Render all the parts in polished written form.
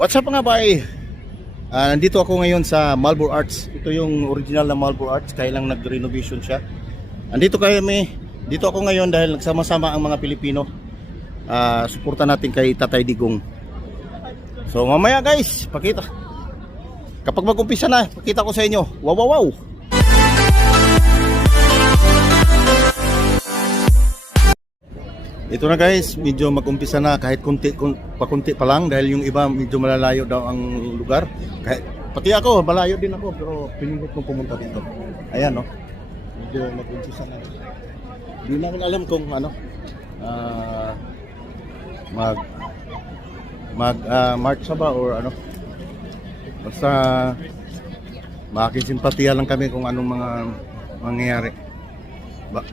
What's up mga bay? Nandito ako ngayon sa Marlboro Arts. Ito yung original na Marlboro Arts, kaya lang nag-renovation siya. Dito ako ngayon dahil nagsama-sama ang mga Pilipino. Suporta natin kay Tatay Digong. So mamaya guys, pakita. Kapag mag-umpisa na, pakita ko sa inyo. Wow wow wow. Ito na guys, medyo mag-umpisa na kahit kunti pa lang dahil yung iba medyo malalayo daw ang lugar. Kahit, pati ako, malayo din ako pero pinindot kong pumunta dito. Ayan no, medyo mag-umpisa na. Hindi namin alam kung ano, march ba or ano. Basta makikisimpatiya lang kami kung anong mga mangyayari.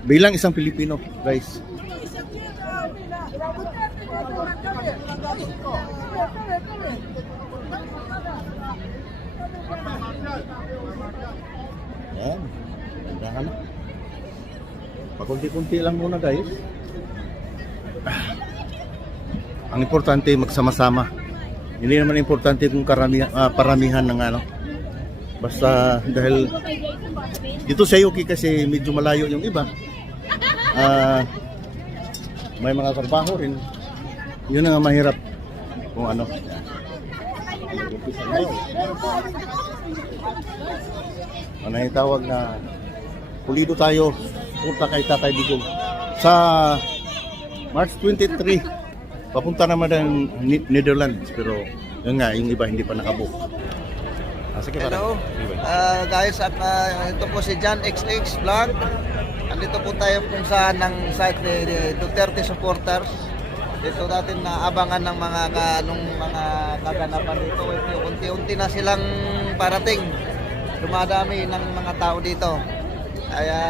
Bilang isang Pilipino guys. Yan, gandahan na. Pakunti-kunti lang muna guys. Ang importante magsama-sama. Hindi naman importante kung paramihan ng ano. Basta dahil dito sa Yuki kasi medyo malayo yung iba. May mga trabaho rin. Yun ang mahirap kung ano. Ano yung tawag na pulido tayo, punta kay Tatay Digong sa March 23. Papunta naman ng Netherlands pero yun nga, yung iba hindi pa nakabook. Sige, hello guys, at ito po si John XX Vlog. Andito po tayo kung saan ng site ni Duterte supporters. Dito natin naabangan ng mga kaganapan dito. Unti-unti na silang parating. Dumadami ng mga tao dito. Kaya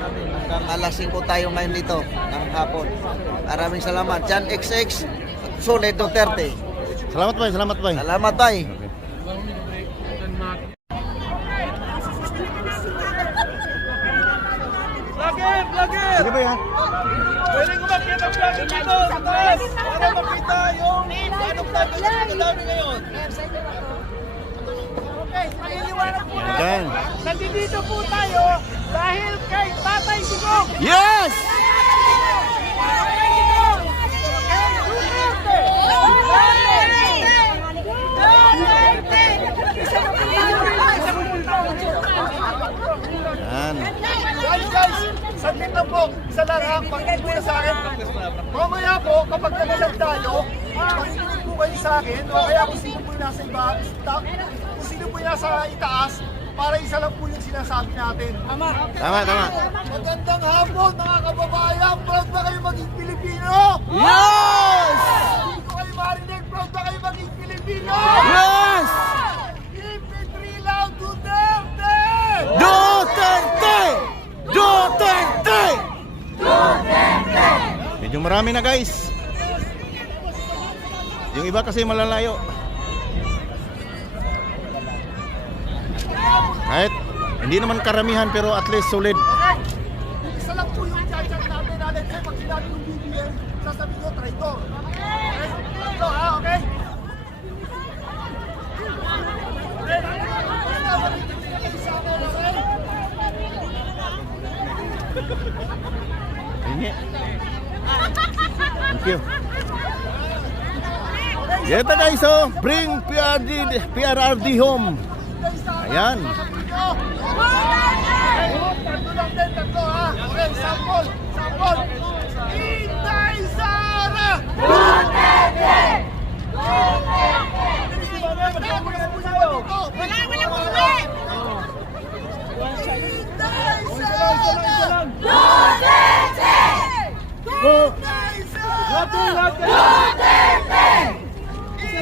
hanggang alas 5 tayo ngayon dito ng hapon. Maraming salamat. John XX Solid Duterte. Salamat bay, salamat bay. Salamat bay. Vlogger! Sige ba yan? Pwede ko makita ang vlogger dito sa taas para makita yung anong vlogger na kadami ngayon. Okay, mailiwanag po natin. Nandito po tayo dahil kay Tatay Digong. Yes! Tatay Digong! Kay Duterte! Yan. Guys, saglit lang po. Isa lang ha, pakinig po na sa akin. Mamaya po, kapag nagalag tayo, pakinig po kayo sa akin. O kaya kung sino po yung nasa iba, kung sino po yung nasa itaas, para isa lang po yung sinasabi natin. Tama. Magandang hapon mga kababayan. Proud ba kayo maging Pilipino? Yes! Hindi ko kayo marinig. Proud ba kayo maging Pilipino? Yes! Infantry lang Duterte! Duterte! Duterte! Duterte! Medyo marami na guys. Yung iba kasi malalayo. Kahit hindi naman karamihan pero at least solid. Isa lang po yung judge natin. Kaya pag sinabi yung BBM, sasabihin nyo, traitor. Okay? Tatlo ha, okay? Thank you. Yeta guys, oh, bring PRRD home. Ayan. Tatlo ha. Okay, sample. Inday Sara! Duterte! Wala umuwi! Inday Sara! Duterte! Inday Sara! Duterte!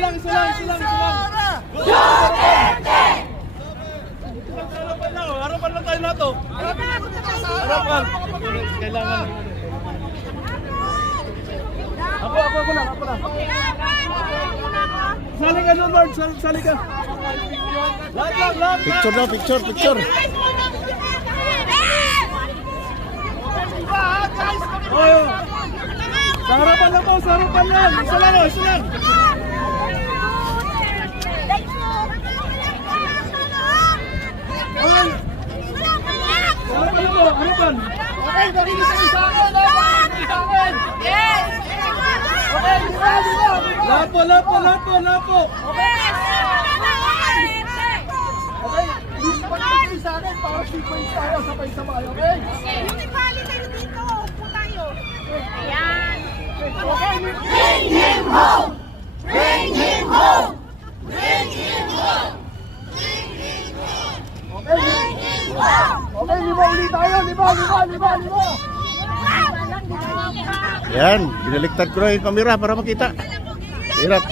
Isa lang. Duterte! Harapan lang tayo na to. Harapan. Kailangan. Ako lang. Sali ka nun, Lord. Sali ka. Lahat. Picture daw, picture. Sa harapan lang po, sa harapan lang. Isa lang. Okay? Lipat na kayo sa akin para sequence tayo sabay-sabay, okay? Bumibali kayo dito. Upo tayo. Ayan. Okay, Bring him home! Bring him home! Bring him home! okay, lima ulit tayo, lima. Yan, binaliktad ko na yung camera para makita. Hirap.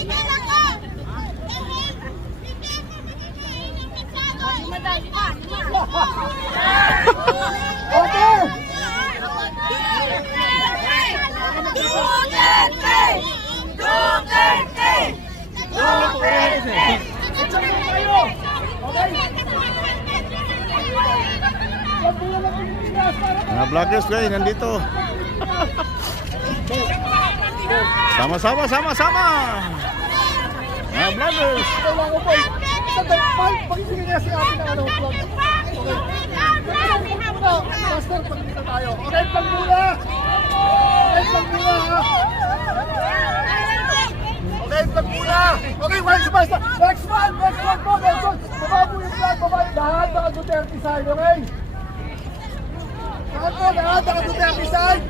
Okay! Duterte! Duterte! Duterte! Mga vloggers guys, nandito. Sama-sama. Mga vloggers. Kailangan ko po. Pakibigyan niya si ate ng ano, vlog. Okay. Master, pagkita tayo. Okay, vlog muna. Okay, vlog muna ha. Okay, vlog muna. Okay, basta. Next one po. Baba po yung vlog, baba yung lahat ng Duterte side, okay? Lahat ng Duterte side.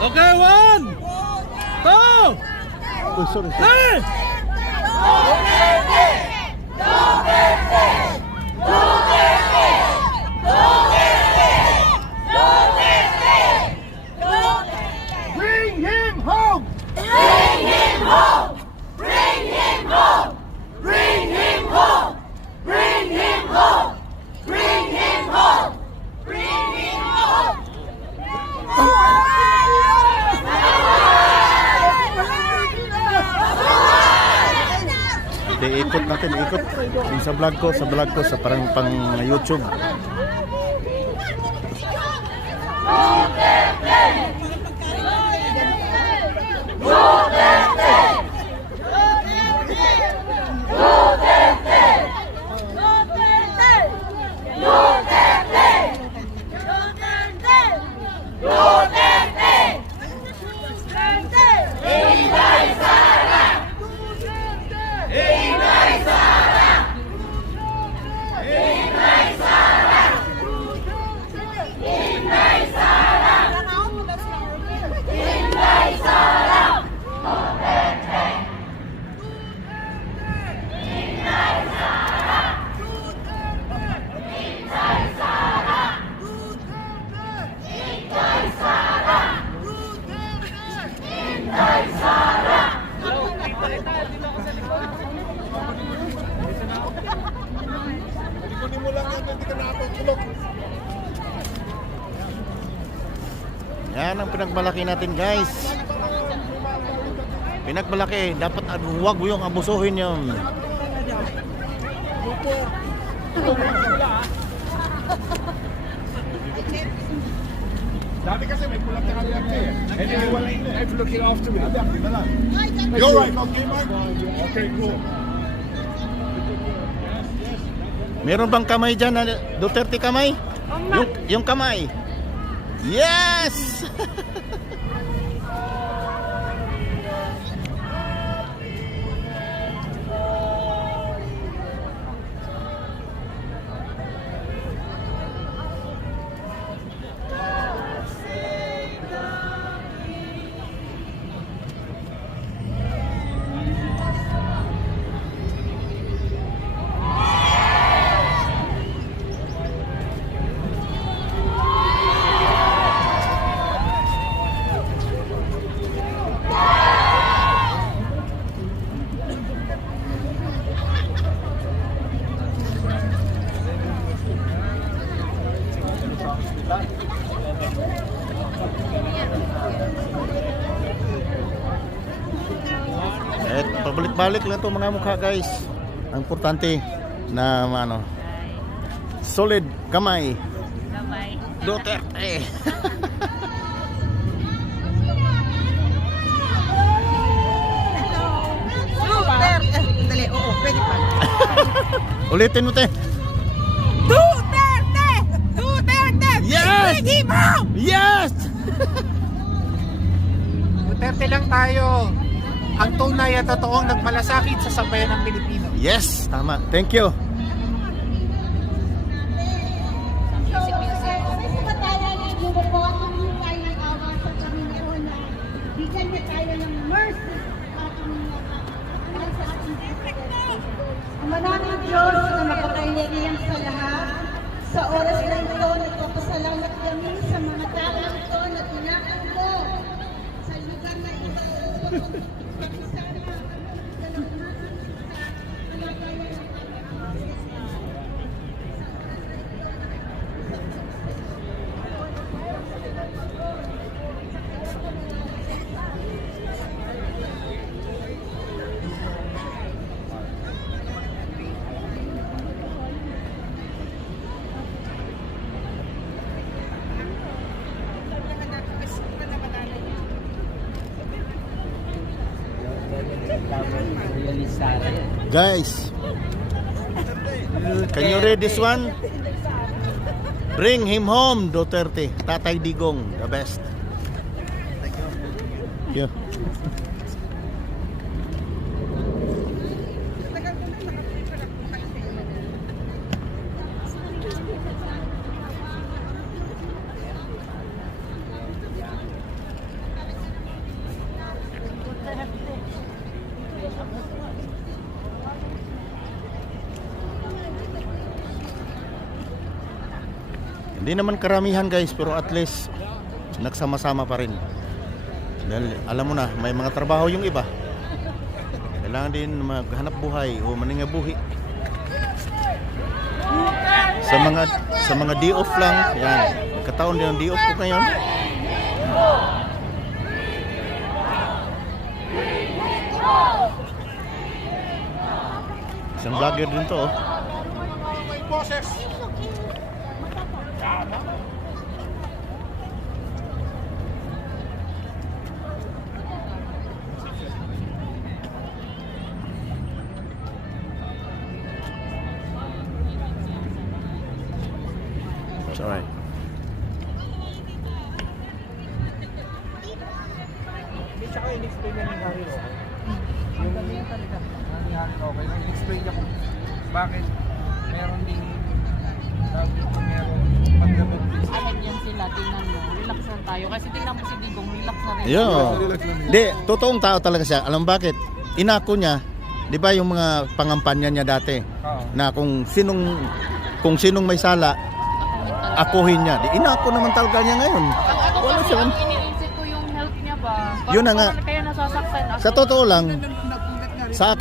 Okay, 1, 2, Oh, sorry. 3. Bring him home! Bring him home! Bring him home! Bring him home! Bring him home! Bring him home! Bring him home! Ikot natin. Yung sa vlog ko, sa parang pang YouTube. Yan ang pinagmalaki natin guys. Pinagmalaki. Dapat huwag mo yung abusuhin yun. Dati kasi may kulat na kanya eh. And everyone is looking after me. You're right, okay, Mark? Okay, cool. Meron bang kamay dyan? Duterte kamay? Yung kamay. Yes! Pabalik-balik lang to mga mukha guys. Ang importante na solid kamay. Duterte. Dali, oo, pwede pa. Ulitin mo te. Duterte! Duterte! Yes! Bring him home! Yes! Duterte lang tayo. Ang tunay at totoong nagmalasakit sa sambayan ng Pilipino. Yes, tama. Thank you. Bigyan niya tayo ng mercy at sa ating ang maraming Diyos na makapangyarihan sa lahat. Sa oras na ito, nagpapasalamat kami sa mga tao ito na tinatanggo sa lugar na ito. Guys, can you read this one? Bring him home, Duterte. Tatay Digong, the best. Thank you. Hindi naman karamihan guys, pero at least nagsama-sama pa rin. Dahil alam mo na, may mga trabaho yung iba. Kailangan din maghanap buhay o maningabuhi. Sa mga day off lang, yan. Magkataon din ang day off ko ngayon. Isang vlogger din to, oh. It's alright. Tsaka in-explain na ni Harry Roque. Ang dami yan talaga. Ni Harry Roque, in-explain niya kung bakit meron din meron paggamit. Alam yan sila, tingnan mo. Relax lang tayo. Kasi tingnan mo si Digong, relax na rin. Yo. Di, totoong tao talaga siya. Alam bakit? Inako niya, 'di ba yung mga pangampanya niya dati na kung sinong may sala, akuhin niya. Di, inako naman talaga niya ngayon. Wala siya. Ang iniisip ko yung health niya ba? Yun na nga. Kaya nasasaktan ako. Sa totoo lang,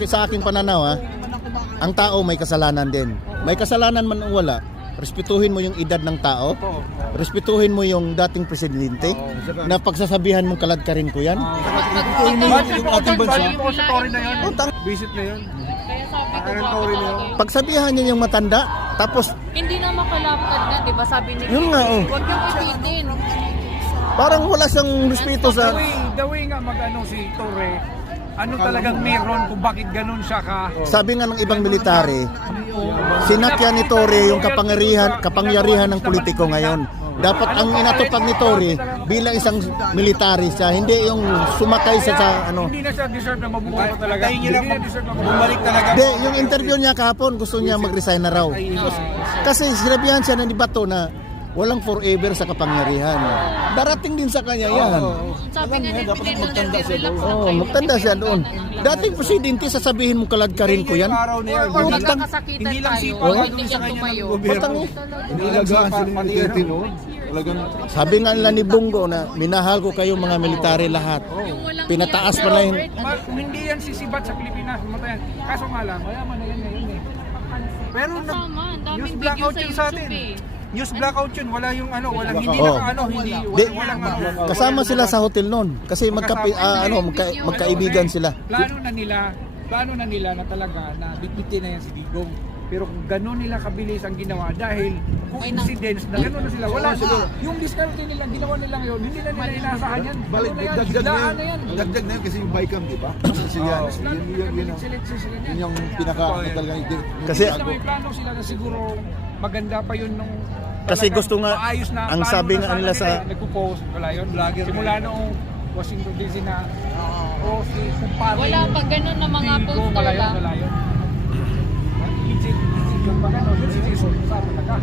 sa aking pananaw ha, ang tao may kasalanan din. May kasalanan man o wala, respetuhin mo yung edad ng tao. Respetuhin mo yung dating presidente na pagsasabihan mong kaladkarin ko yan. Yung ating bansa. Visit na yun. Kaya sabi ko ba, Pagsabihan niya yung matanda, tapos hindi na makalapad na, di ba? Sabi ni Yun nga, oh. Huwag niyong ipitin. parang wala siyang respeto sa... The way nga mag-ano si Torre, ano talagang meron kung bakit ganun siya ka. Sabi nga ng ibang military, sinakyan ni Torre yung kapangyarihan ng politiko ngayon. Dapat ang inatupag ni Torre bilang isang military siya, hindi yung sumakay siya sa ano. Hindi na siya deserve na mabuhay talaga. Hindi na deserve na bumalik talaga. Hindi, yung interview niya kahapon, gusto niya mag-resign na raw. Kasi sinabihan siya ng debato na walang forever sa kapangyarihan. Darating din sa kanya yan. Sabi nga ni President, relax lang Oh, kayo. magtanda siya doon. Dating presidente, sasabihin mo kaladkarin ko yan. Kung nagkakasakitan tayo, hindi yan tumayo. Inilagaan sila ng Pilipino. Sabi nga nila ni Bongo na minahal ko kayo mga military lahat. Pinataas pa na yun. Kung hindi yan sisibat sa Pilipinas, matayan. Kaso nga lang, mayaman na yan ngayon eh. Pero Kasama, ang daming news video blackout sa yun sa YouTube atin. eh. News blackout yun, wala yung ano, walang hindi Oh. walang ano. Kasama sila sa hotel noon kasi magkaibigan sila. Plano na nila na talaga na bitbitin na yan si Digong. Pero kung gano'n nila kabilis ang ginawa dahil kung incidents na gano'n na sila, wala sila. Yung diskarte nila, ginawa nila ngayon, hindi na nila inaasahan yan. Balik, dagdag na yan. Dagdag na yan kasi yung Bicam, di ba? Kasi yan, yun yung pinaka talagang Kasi may plano sila na siguro maganda pa yun nung Kasi talagang gusto nga, maayos na, ang plano sabi na nga sana nila sa- nagpo-post, wala yun, simula noong Washington DC na, o si kumpare. Wala pa ganun na mga poster Wala yun, lang. wala yun. Legit, yung pag ano, yun si Jason, sabi na ka.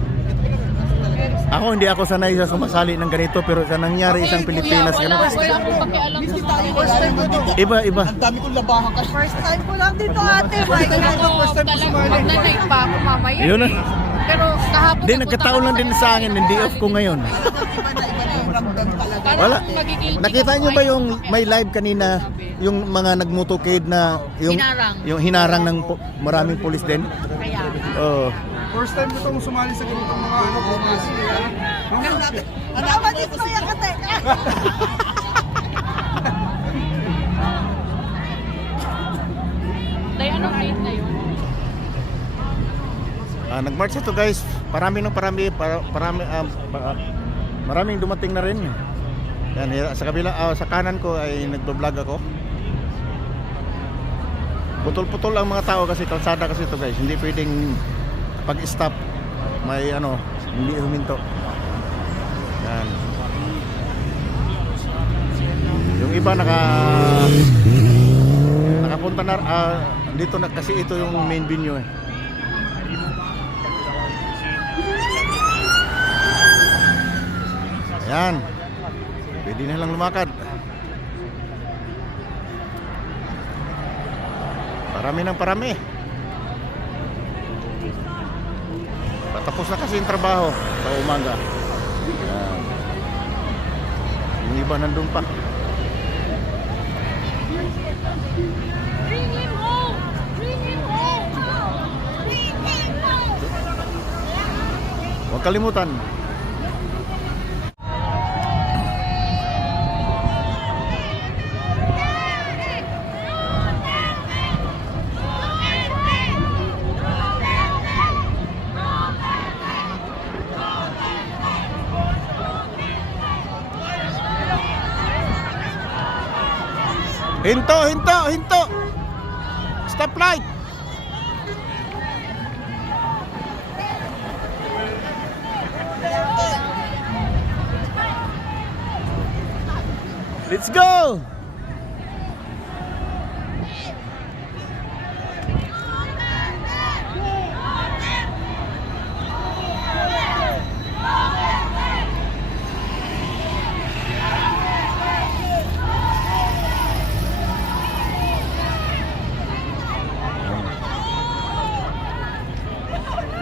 Ako hindi ako sanay sa sumasali ng ganito, pero sa nangyari isang Pilipinas Wala ganun. akong pakialam sa mga First time ko to. Iba. Ang dami kong labahan ka. First time ko lang dito ate. My God. talagang magnanay pa ako mamaya. Yun na. Pero kahapon Hindi, nagkataon lang din sa akin, hindi off ko ngayon. Wala. Nakita niyo ba yung may live kanina, yung mga nagmotorcade na yung hinarang ng maraming pulis din? Kaya Oh. First time ko itong sumali sa ganitong mga ano. Tama dito kaya kate. Day, anong date na yun? Nag-march ito guys. Maraming dumating na rin. Yan, sa kabila, sa kanan ko ay nagbo-vlog ako. Putol-putol ang mga tao kasi kalsada kasi ito guys. Hindi pwedeng pag-stop may hindi huminto. Yan. Yung iba nakapunta na dito na kasi ito yung main venue eh. Ayan. Pwede na lang lumakad. Parami ng parami. Patapos na kasi yung trabaho sa umaga. Ayan. Yung iba nandun pa. Bring him home! Bring him home! Bring him home! Huwag kalimutan. Hinto! Stoplight! Let's go!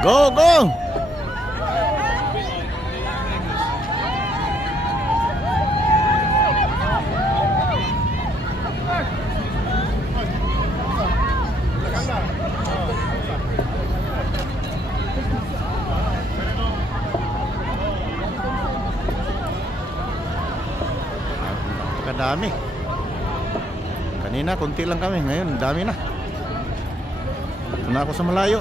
Go! Napakadami. Kanina konti lang kami, ngayon dami na. Ito na ako sa malayo.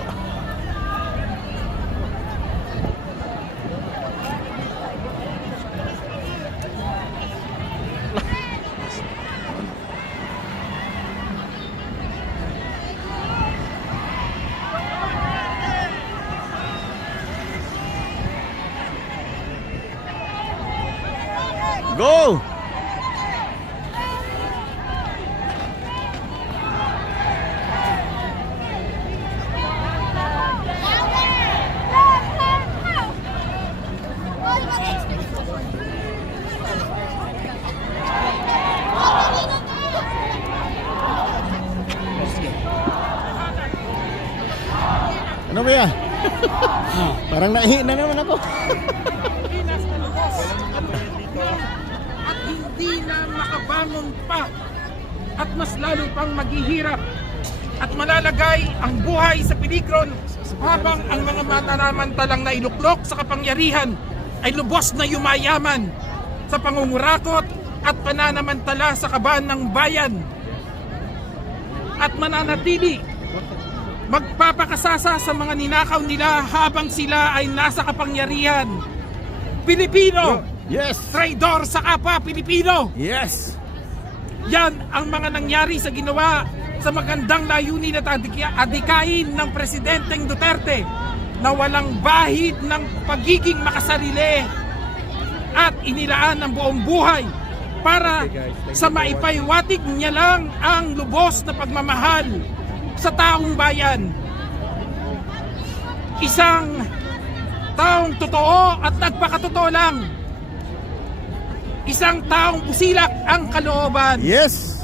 Go! Ano ba yan? Parang naihi na naman ako. At hindi na makabangon pa at mas lalo pang maghihirap at malalagay ang buhay sa peligro habang ang mga mananamantalang nailuklok sa kapangyarihan ay lubos na yumayaman sa pangungurakot at pananamantala sa kaban ng bayan at mananatili magpapakasasa sa mga ninakaw nila habang sila ay nasa kapangyarihan. Pilipino! Yes! Traidor sa kapwa Pilipino! Yes! Yan ang mga nangyari sa ginawa sa magandang layunin at adikain ng Presidenteng Duterte na walang bahid ng pagiging makasarili at inilaan ng buong buhay para sa maipaiwatig niya lang ang lubos na pagmamahal sa taong bayan. Isang taong totoo at nagpakatotoo lang. Isang taong busilak ang kalooban. Yes!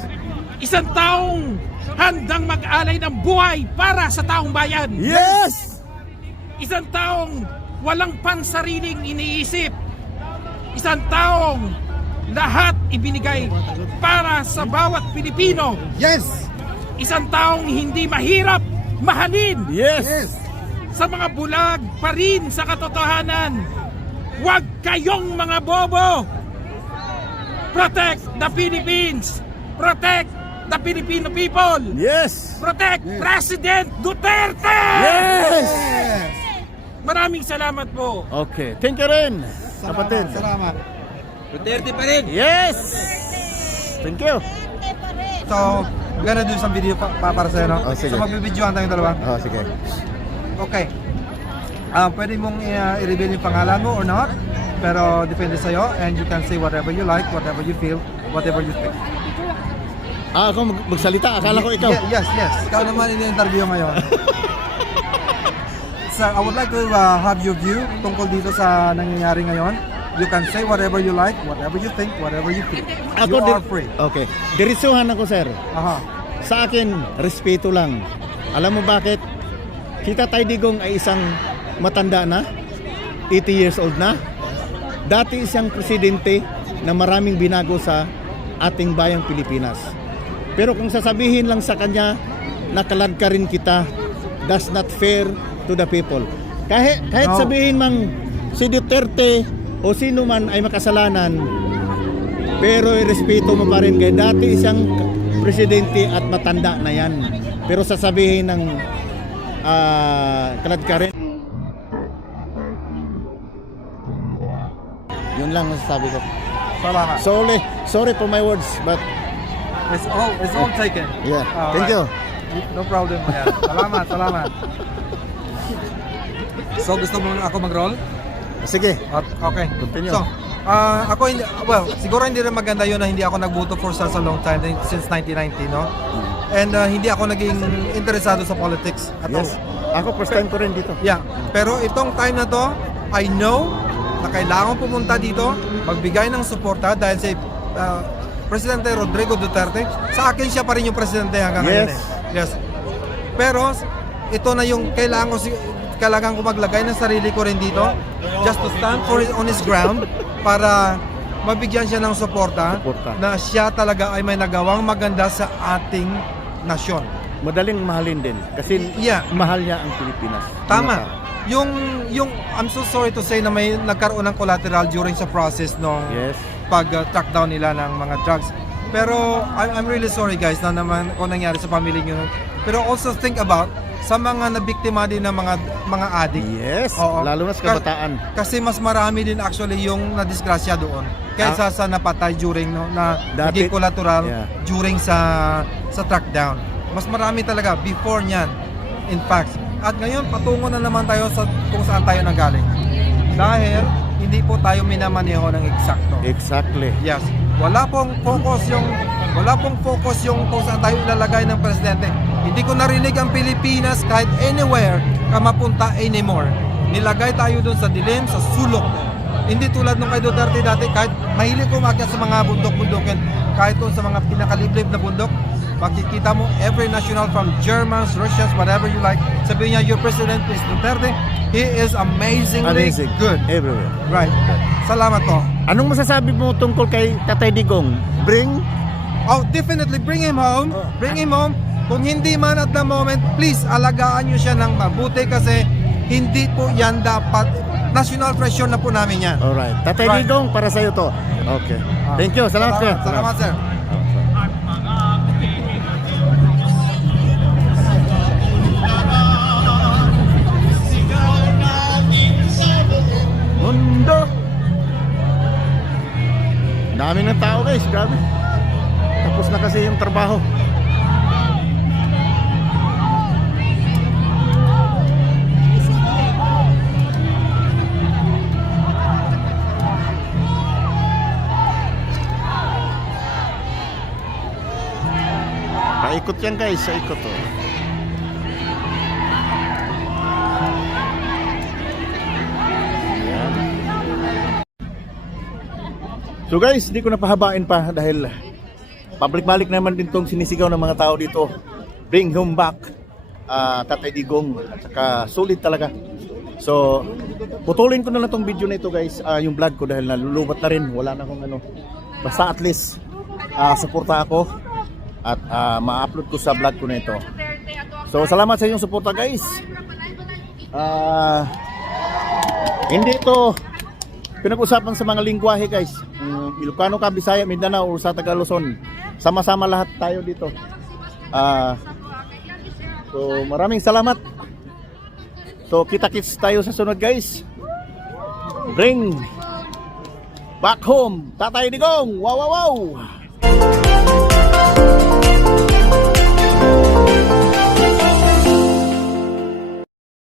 Isang taong handang mag-alay ng buhay para sa taong bayan. Yes! Isang taong walang pansariling iniisip. Isang taong lahat ibinigay para sa bawat Pilipino. Yes! Isang taong hindi mahirap mahalin. Yes! Sa mga bulag pa rin sa katotohanan. Huwag kayong mga bobo. Protect the Philippines. Protect the Filipino people. Yes! Protect President Duterte. Yes! Maraming salamat po. Okay. Thank you rin, kapatid. Salamat. Duterte pa rin. Yes! Thank you. So, I'm gonna do some video para sa'yo, no? Oh, sige. So, magbibidyoan tayong dalawa. Oh, sige. Okay. Pwede mong i-reveal yung pangalan mo or not, pero depende sa'yo, and you can say whatever you like, whatever you feel, whatever you think. Ako magsalita. Akala ko ikaw. Yes. Ikaw naman ini-interview ngayon. Sir, I would like to have your view tungkol dito sa nangyayari ngayon. You can say whatever you like, whatever you think, whatever you feel. You are free. Okay. Diretsuhan ako, sir. Aha. Sa akin, respeto lang. Alam mo bakit? Kita Tay Digong ay isang matanda na, 80 years old na. Dati siyang presidente na maraming binago sa ating bayang Pilipinas. Pero kung sasabihin lang sa kanya, nakalad ka rin kita, that's not fair to the people. Kahit No. sabihin mang si Duterte o sino man ay makasalanan, pero irespeto mo pa rin kay dati siyang presidente at matanda na yan. Pero sasabihin ng kalad ka rin. Yun lang masasabi ko. Salamat. Sorry for my words, but It's all taken. yeah, thank you. No problem. Yeah. Salamat. So, gusto mo ako mag-roll? Sige, Okay. Continue. So, ako hindi, well, siguro hindi rin maganda yun na hindi ako nagboto for such a long time, since 1990, no? And hindi ako naging interesado sa politics at yes. all. Ako first time ko rin dito. Yeah. Pero itong time na to, I know na kailangan pumunta dito, magbigay ng suporta dahil si Presidente Rodrigo Duterte, sa akin siya pa rin yung presidente hanggang ngayon. Yes. Pero ito na yung kailangan ko maglagay ng sarili ko rin dito, just to stand on his ground para mabigyan siya ng suporta na siya talaga ay may nagawang maganda sa ating nasyon. Madaling mahalin din kasi Yeah. mahal niya ang Pilipinas. Tama. Yung I'm so sorry to say na may nagkaroon ng collateral during sa process nung Yes. pag-track down nila ng mga drugs. Pero I'm really sorry guys na naman kung nangyari sa pamilya nyo. Pero also think about sa mga nabiktima din ng mga addict. Yes, Oo. lalo na sa kabataan. Kasi mas marami din actually yung nadisgrasya doon kaysa sa napatay during na Dati- naging collateral Yeah. during sa track down. Mas marami talaga before niyan. In fact, at ngayon patungo na naman tayo sa kung saan tayo nanggaling. Dahil hindi po tayo minamaneho ng eksakto. Exactly. Yes. Wala pong focus yung kung saan tayo ilalagay ng presidente. Hindi ko narinig ang Pilipinas kahit anywhere ka mapunta anymore. Nilagay tayo doon sa dilim, sa sulok. Hindi tulad nung kay Duterte dati, kahit mahilig umakyat sa mga bundok-bundokin, kahit doon sa mga pinakaliblib na bundok, makikita mo every national from Germans, Russians, whatever you like, sabihin niya, your president is Duterte. He is amazingly Amazing. good. Everywhere. Right. Salamat po. Anong masasabi mo tungkol kay Tatay Digong? Oh, definitely bring him home. Bring him home. Kung hindi man at the moment, please alagaan nyo siya ng mabuti kasi hindi po yan dapat. National pressure na po namin yan. Alright. Tatay Right. Digong, para sa'yo to. Okay. Thank you. Salamat, sir. Salamat, sir. Mundo. Dami ng tao guys, grabe. Tapos na kasi yung trabaho. Paikot yan guys, sa ikot oh. Ayan. So guys, hindi ko napahabain pa dahil pabalik-balik naman din tong sinisigaw ng mga tao dito. Bring him back, Tatay Digong. At saka sulit talaga. So, putulin ko na lang tong video na ito guys, yung vlog ko dahil nalulubat na rin. Wala na akong ano. Basta at least, suporta ako at ma-upload ko sa vlog ko na ito. So, salamat sa inyong suporta guys. Hindi ito pinag-usapan sa mga lingwahe guys. Ilocano ka, Bisaya, Mindanao o sa Taga Luzon. Sama-sama lahat tayo dito. So maraming salamat. So kita-kits tayo sa sunod guys. Bring back home Tatay Digong. Wow wow wow.